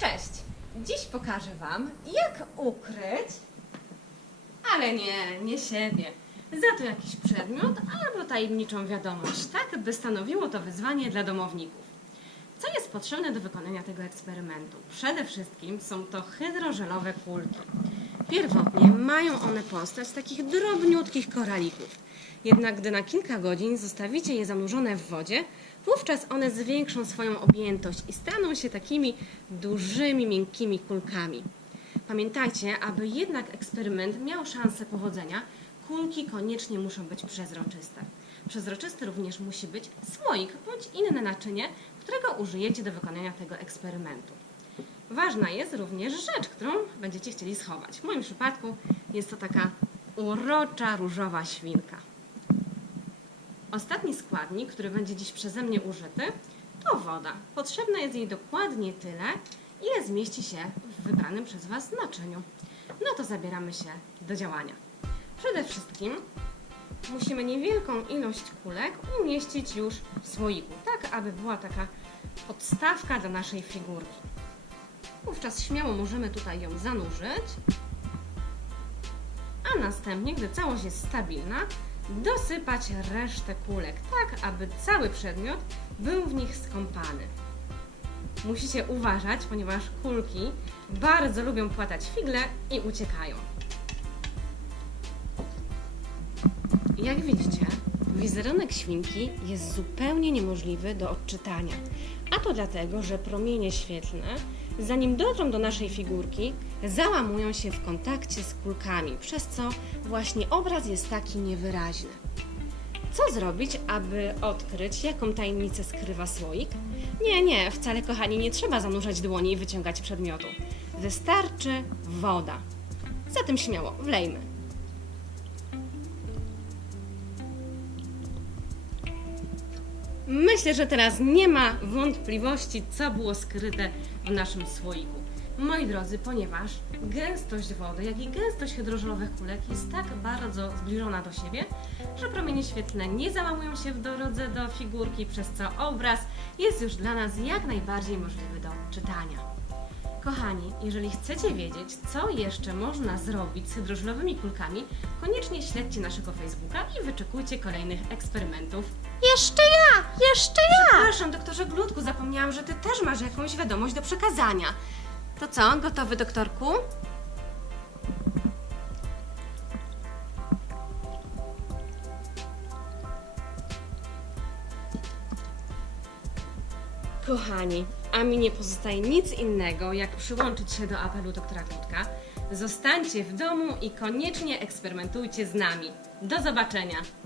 Cześć! Dziś pokażę Wam, jak ukryć, ale nie, nie siebie, za to jakiś przedmiot albo tajemniczą wiadomość, tak by stanowiło to wyzwanie dla domowników. Co jest potrzebne do wykonania tego eksperymentu? Przede wszystkim są to hydrożelowe kulki. Pierwotnie mają one postać takich drobniutkich koralików. Jednak gdy na kilka godzin zostawicie je zanurzone w wodzie, wówczas one zwiększą swoją objętość i staną się takimi dużymi, miękkimi kulkami. Pamiętajcie, aby jednak eksperyment miał szansę powodzenia, kulki koniecznie muszą być przezroczyste. Przezroczysty również musi być słoik bądź inne naczynie, którego użyjecie do wykonania tego eksperymentu. Ważna jest również rzecz, którą będziecie chcieli schować. W moim przypadku jest to taka urocza różowa świnka. Ostatni składnik, który będzie dziś przeze mnie użyty, to woda. Potrzebna jest jej dokładnie tyle, ile zmieści się w wybranym przez Was naczyniu. No to zabieramy się do działania. Przede wszystkim musimy niewielką ilość kulek umieścić już w słoiku, tak aby była taka podstawka dla naszej figurki. Wówczas śmiało możemy tutaj ją zanurzyć, a następnie, gdy całość jest stabilna, dosypać resztę kulek, tak aby cały przedmiot był w nich skąpany. Musicie uważać, ponieważ kulki bardzo lubią płatać figle i uciekają. Jak widzicie, wizerunek świnki jest zupełnie niemożliwy do odczytania. A to dlatego, że promienie świetlne, zanim dotrą do naszej figurki, załamują się w kontakcie z kulkami, przez co właśnie obraz jest taki niewyraźny. Co zrobić, aby odkryć, jaką tajemnicę skrywa słoik? Nie, nie, wcale kochani, nie trzeba zanurzać dłoni i wyciągać przedmiotu. Wystarczy woda. Zatem śmiało, wlejmy. Myślę, że teraz nie ma wątpliwości, co było skryte w naszym słoiku. Moi drodzy, ponieważ gęstość wody, jak i gęstość hydrożelowych kulek jest tak bardzo zbliżona do siebie, że promienie świetlne nie załamują się w drodze do figurki, przez co obraz jest już dla nas jak najbardziej możliwy do czytania. Kochani, jeżeli chcecie wiedzieć, co jeszcze można zrobić z hydrożelowymi kulkami, koniecznie śledźcie naszego Facebooka i wyczekujcie kolejnych eksperymentów Jeszcze! Jeszcze ja! Przepraszam, doktorze Glutku, zapomniałam, że ty też masz jakąś wiadomość do przekazania. To co, gotowy, doktorku? Kochani, a mi nie pozostaje nic innego, jak przyłączyć się do apelu doktora Glutka. Zostańcie w domu i koniecznie eksperymentujcie z nami. Do zobaczenia!